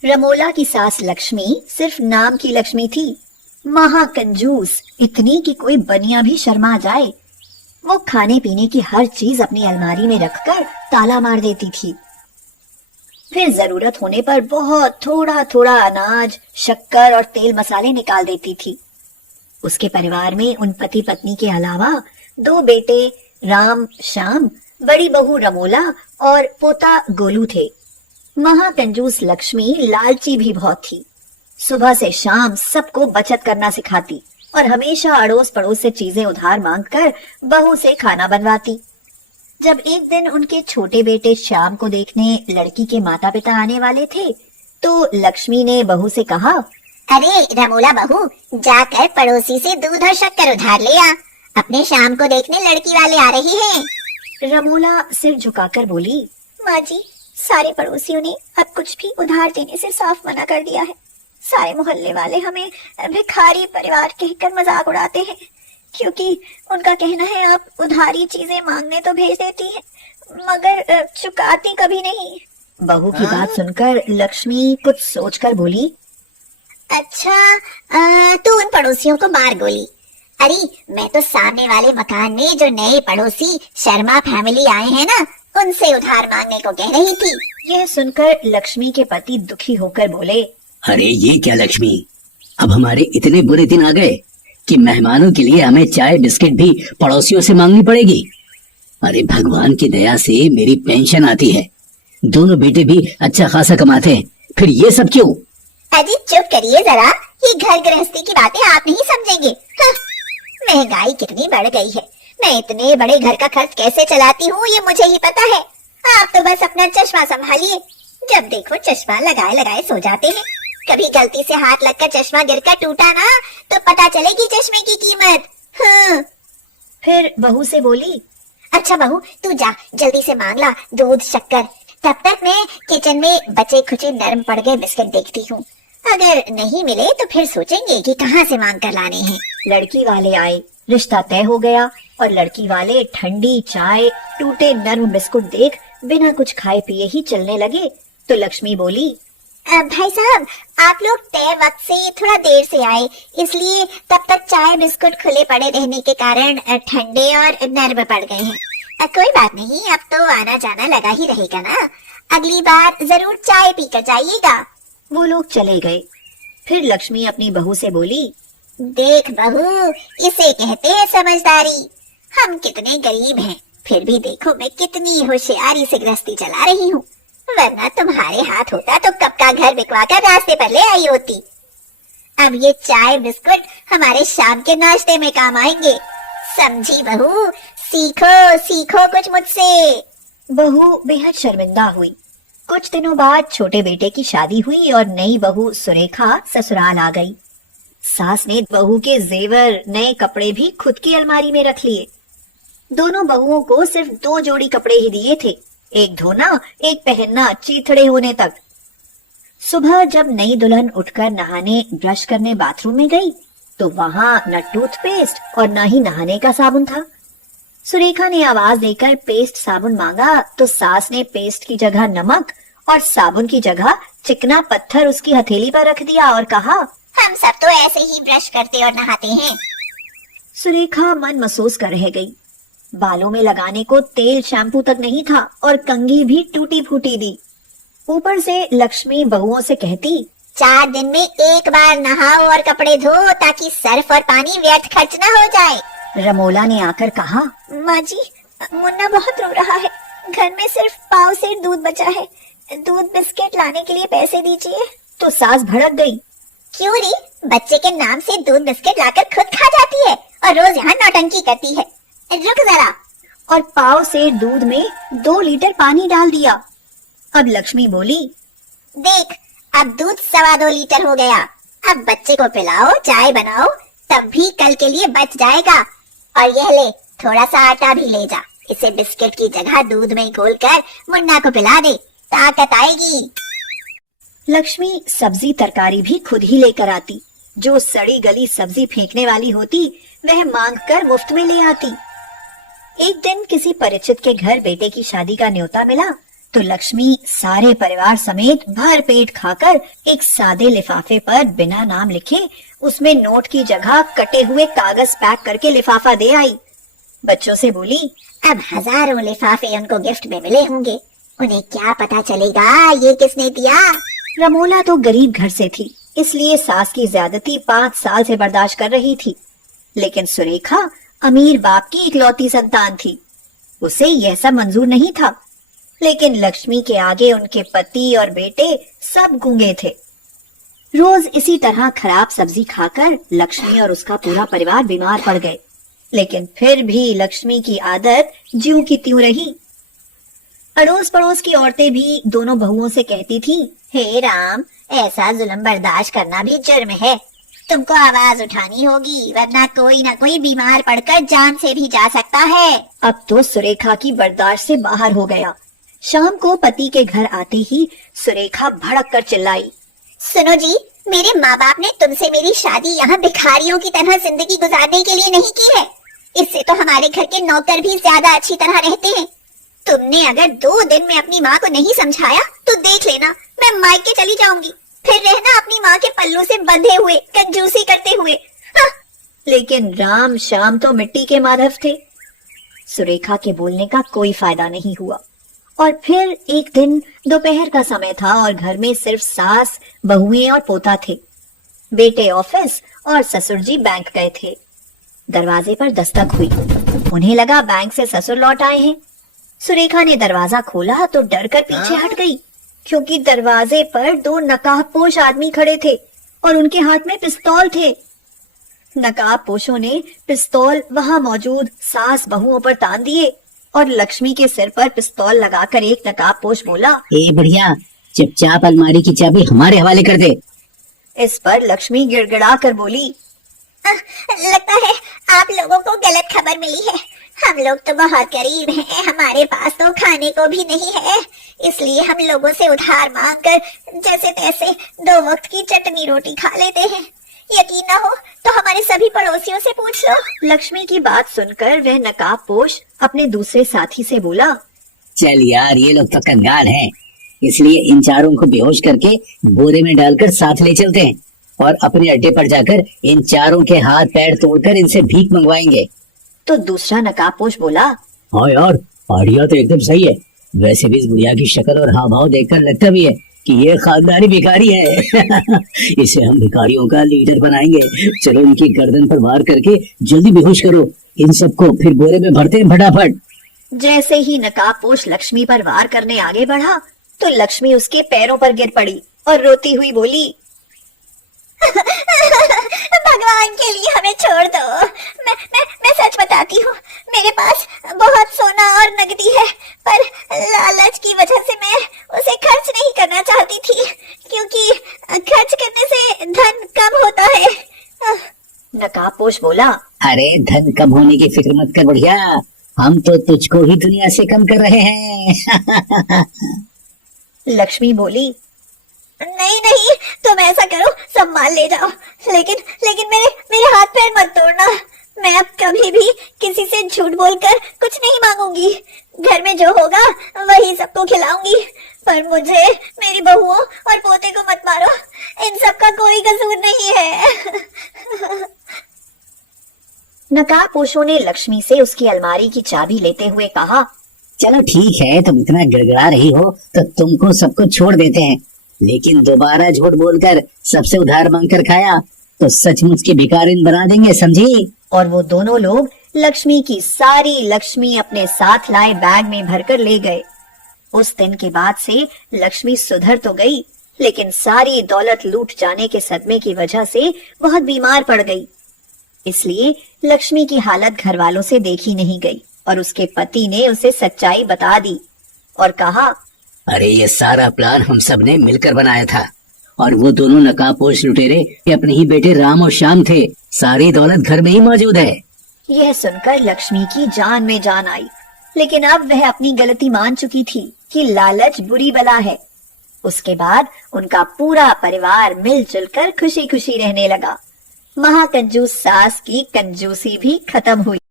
रमोला की सास लक्ष्मी सिर्फ नाम की लक्ष्मी थी, महाकंजूस, इतनी कि कोई बनिया भी शर्मा जाए। वो खाने पीने की हर चीज अपनी अलमारी में रखकर ताला मार देती थी। फिर जरूरत होने पर बहुत थोड़ा थोड़ा अनाज, शक्कर और तेल मसाले निकाल देती थी। उसके परिवार में उन पति पत्नी के अलावा 2 बेटे राम, श्याम, बड़ी बहू रमोला और पोता गोलू थे। महाकंजूस लक्ष्मी लालची भी बहुत थी। सुबह से शाम सबको बचत करना सिखाती और हमेशा अड़ोस पड़ोस से चीजें उधार मांगकर बहू से खाना बनवाती। जब एक दिन उनके छोटे बेटे श्याम को देखने लड़की के माता पिता आने वाले थे, तो लक्ष्मी ने बहू से कहा, अरे रमोला बहू, जाकर पड़ोसी से दूध और शक्कर उधार ले आ, अपने श्याम को देखने लड़की वाले आ रही हैं। रमोला सिर झुकाकर बोली, माँ जी, सारे पड़ोसियों ने अब कुछ भी उधार देने से साफ मना कर दिया है। सारे मोहल्ले वाले हमें भिखारी परिवार कहकर मजाक उड़ाते हैं, क्योंकि उनका कहना है आप उधारी चीजें मांगने तो भेज देती हैं, मगर चुकाती कभी नहीं। बहू की बात सुनकर लक्ष्मी कुछ सोचकर बोली, अच्छा, तू उन पड़ोसियों को मार गोली। अरे मैं तो सामने वाले मकान में जो नए पड़ोसी शर्मा फैमिली आए हैं ना, उनसे उधार मांगने को कह रही थी। यह सुनकर लक्ष्मी के पति दुखी होकर बोले, अरे ये क्या लक्ष्मी, अब हमारे इतने बुरे दिन आ गए कि मेहमानों के लिए हमें चाय बिस्किट भी पड़ोसियों से मांगनी पड़ेगी। अरे भगवान की दया से मेरी पेंशन आती है, दोनों बेटे भी अच्छा खासा कमाते हैं, फिर ये सब क्यों? अजी चुप करिए जरा, ये घर गृहस्थी की बातें आप नहीं समझेंगे। महंगाई कितनी बढ़ गई है, मैं इतने बड़े घर का खर्च कैसे चलाती हूँ ये मुझे ही पता है। आप तो बस अपना चश्मा संभालिए, जब देखो चश्मा लगाए लगाए सो जाते हैं। कभी गलती से हाथ लगकर चश्मा गिरकर टूटा ना, तो पता चलेगी चश्मे की कीमत। हाँ। फिर बहू से बोली, अच्छा बहू, तू जा जल्दी से मांग ला दूध शक्कर, तब तक मैं किचन में बचे खुचे नरम पड़ गए बिस्किट देखती हूँ। अगर नहीं मिले तो फिर सोचेंगे कि कहाँ से मांग कर लाने हैं। लड़की वाले आए, रिश्ता तय हो गया और लड़की वाले ठंडी चाय, टूटे नरम बिस्कुट देख बिना कुछ खाए पिए ही चलने लगे। तो लक्ष्मी बोली, भाई साहब, आप लोग तय वक्त से थोड़ा देर से आए, इसलिए तब तक चाय बिस्कुट खुले पड़े रहने के कारण ठंडे और नरम पड़ गए हैं। कोई बात नहीं, अब तो आना जाना लगा ही रहेगा ना, अगली बार जरूर चाय पीकर जाइएगा। वो लोग चले गए। फिर लक्ष्मी अपनी बहू से बोली, देख बहू, इसे कहते हैं समझदारी। हम कितने गरीब हैं, फिर भी देखो मैं कितनी होशियारी से गृहस्थी चला रही हूँ, वरना तुम्हारे हाथ होता तो कब का घर बिकवा कर रास्ते पर ले आई होती। अब ये चाय बिस्कुट हमारे शाम के नाश्ते में काम आएंगे, समझी बहू? सीखो सीखो कुछ मुझसे। बहू बेहद शर्मिंदा हुई। कुछ दिनों बाद छोटे बेटे की शादी हुई और नई बहू सुरेखा ससुराल आ गई। सास ने बहू के जेवर, नए कपड़े भी खुद की अलमारी में रख लिए। दोनों बहुओं को सिर्फ 2 जोड़ी कपड़े ही दिए थे, एक धोना एक पहनना चीथड़े होने तक। सुबह जब नई दुल्हन उठकर नहाने ब्रश करने बाथरूम में गई, तो वहां न टूथपेस्ट और न ही नहाने का साबुन था। सुरेखा ने आवाज देकर पेस्ट साबुन मांगा तो सास ने पेस्ट की जगह नमक और साबुन की जगह चिकना पत्थर उसकी हथेली पर रख दिया और कहा, हम सब तो ऐसे ही ब्रश करते और नहाते हैं। सुरेखा मन महसूस कर रह गई। बालों में लगाने को तेल शैम्पू तक नहीं था और कंघी भी टूटी फूटी दी। ऊपर से लक्ष्मी बहुओं से कहती, 4 दिन में एक बार नहाओ और कपड़े धो, ताकि सर्फ और पानी व्यर्थ खर्च न हो जाए। रमोला ने आकर कहा, माँ जी, मुन्ना बहुत रो रहा है, घर में सिर्फ पाव से दूध बचा है, दूध बिस्किट लाने के लिए पैसे दीजिए। तो सास भड़क गई, क्यों री, बच्चे के नाम से दूध बिस्किट लाकर खुद खा जाती है और रोज यहाँ नौटंकी करती है। रुक जरा। और पाव से दूध में 2 लीटर पानी डाल दिया। अब लक्ष्मी बोली, देख, अब दूध 2.25 लीटर हो गया, अब बच्चे को पिलाओ, चाय बनाओ, तब भी कल के लिए बच जाएगा। और यह ले, थोड़ा सा आटा भी ले जा, इसे बिस्किट की जगह दूध में घोलकर मुन्ना को पिला दे, ताकत आएगी। लक्ष्मी सब्जी तरकारी भी खुद ही लेकर आती। जो सड़ी गली सब्जी फेंकने वाली होती, वह मांगकर मुफ्त में ले आती। एक दिन किसी परिचित के घर बेटे की शादी का न्योता मिला, तो लक्ष्मी सारे परिवार समेत भर पेट खाकर एक सादे लिफाफे पर बिना नाम लिखे उसमें नोट की जगह कटे हुए कागज पैक करके लिफाफा दे आई। बच्चों से बोली, अब हजारों लिफाफे उनको गिफ्ट में मिले होंगे, उन्हें क्या पता चलेगा ये किसने दिया। रमोला तो गरीब घर से थी, इसलिए सास की ज्यादती 5 साल से बर्दाश्त कर रही थी। लेकिन सुरेखा अमीर बाप की इकलौती संतान थी, उसे यह सब मंजूर नहीं था। लेकिन लक्ष्मी के आगे उनके पति और बेटे सब गूंगे थे। रोज इसी तरह खराब सब्जी खाकर लक्ष्मी और उसका पूरा परिवार बीमार पड़ गए, लेकिन फिर भी लक्ष्मी की आदत ज्यों की त्यों रही। अड़ोस पड़ोस की औरतें भी दोनों बहुओं से कहती थीं, हे राम, ऐसा जुल्म बर्दाश्त करना भी जुर्म है। तुमको आवाज उठानी होगी, वरना कोई ना कोई बीमार पड़कर जान से भी जा सकता है। अब तो सुरेखा की बर्दाश्त से बाहर हो गया। शाम को पति के घर आते ही सुरेखा भड़क कर चिल्लाई, सुनो जी, मेरे माँ बाप ने तुमसे मेरी शादी यहाँ भिखारियों की तरह जिंदगी गुजारने के लिए नहीं की है। इससे तो हमारे घर के नौकर भी ज्यादा अच्छी तरह रहते हैं। तुमने अगर 2 दिन में अपनी माँ को नहीं समझाया तो देख लेना, मैं मायके चली जाऊंगी, फिर रहना अपनी माँ के पल्लू से बंधे हुए, कंजूसी करते हुए। हाँ। लेकिन राम श्याम तो मिट्टी के माधव थे। सुरेखा के बोलने का कोई फायदा नहीं हुआ। और फिर एक दिन दोपहर का समय था और घर में सिर्फ सास, बहुएं और पोता थे। बेटे ऑफिस और ससुर जी बैंक गए थे। दरवाजे पर दस्तक हुई। उन्हें लगा बैंक से ससुर लौट आए हैं। सुरेखा ने दरवाजा खोला तो डरकर पीछे हट गई, क्योंकि दरवाजे पर 2 नकाबपोश आदमी खड़े थे और उनके हाथ में पिस्तौल थे। नकाबपोशों ने पिस्तौल वहां मौजूद सास बहुओं पर तान दिए और लक्ष्मी के सिर पर पिस्तौल लगाकर एक नकाबपोश बोला, ए बढ़िया, चुपचाप अलमारी की चाबी हमारे हवाले कर दे। इस पर लक्ष्मी गिड़गिड़ा कर बोली, लगता है आप लोगों को गलत खबर मिली है। हम लोग तो बहुत गरीब हैं, हमारे पास तो खाने को भी नहीं है, इसलिए हम लोगों से उधार मांगकर जैसे तैसे 2 वक्त की चटनी रोटी खा लेते हैं। यकीन ना हो तो हमारे सभी पड़ोसियों से पूछ लो। लक्ष्मी की बात सुनकर वह नकाबपोश अपने दूसरे साथी से बोला, चल यार, ये लोग तो कंगाल हैं, इसलिए इन चारों को बेहोश करके बोरे में डालकर साथ ले चलते हैं और अपने अड्डे पर जाकर इन चारों के हाथ पैर तोड़कर इनसे भीख मंगवाएंगे। तो दूसरा नकाबपोश बोला, हाँ यार, आइडिया तो एकदम सही है। वैसे भी इस बुढ़िया की शक्ल और हाव भाव देखकर लगता भी है कि ये खानदानी भिखारी है। इसे हम भिखारियों का लीडर बनाएंगे। चलो इनकी गर्दन पर वार करके जल्दी बेहोश करो इन सबको, फिर बोरे में भरते हैं फटाफट। जैसे ही नकाबपोश लक्ष्मी पर वार करने आगे बढ़ा तो लक्ष्मी उसके पैरों पर गिर पड़ी और रोती हुई बोली, भगवान के लिए हमें छोड़ दो। मैं सच बताती हूँ, मेरे पास बहुत सोना और नकदी है, पर लालच की वजह से मैं उसे खर्च नहीं करना चाहती थी, क्योंकि खर्च करने से धन कम होता है। नकाबपोश बोला, अरे धन कम होने की फिक्र मत कर बढ़िया, हम तो तुझको ही दुनिया से कम कर रहे हैं। लक्ष्मी बोली, नहीं नहीं, तुम ऐसा करो, संभाल ले जाओ, लेकिन मेरे हाथ पैर मत तोड़ना। मैं अब कभी भी किसी से झूठ बोलकर कुछ नहीं मांगूंगी। घर में जो होगा वही सबको खिलाऊंगी, पर मुझे, मेरी बहुओं और पोते को मत मारो, इन सब का कोई कसूर नहीं है। नकाबपोशों ने लक्ष्मी से उसकी अलमारी की चाबी लेते हुए कहा, चलो ठीक है, तुम इतना गिड़गिड़ा रही हो तो तुमको सबको छोड़ देते हैं, लेकिन दोबारा झूठ बोलकर सबसे उधार मांगकर खाया तो सचमुच के भिखारिन बना देंगे, समझी। और वो दोनों लोग लक्ष्मी की सारी लक्ष्मी अपने साथ लाए बैग में भरकर ले गए। उस दिन के बाद से लक्ष्मी सुधर तो गई, लेकिन सारी दौलत लूट जाने के सदमे की वजह से बहुत बीमार पड़ गई। इसलिए लक्ष्मी की हालत घर वालों से देखी नहीं गई और उसके पति ने उसे सच्चाई बता दी और कहा, अरे ये सारा प्लान हम सब ने मिलकर बनाया था और वो दोनों नकाबपोश लुटेरे ये अपने ही बेटे राम और श्याम थे। सारी दौलत घर में ही मौजूद है। यह सुनकर लक्ष्मी की जान में जान आई, लेकिन अब वह अपनी गलती मान चुकी थी कि लालच बुरी बला है। उसके बाद उनका पूरा परिवार मिलजुल कर खुशी खुशी रहने लगा। महाकंजूस सास की कंजूसी भी खत्म हुई।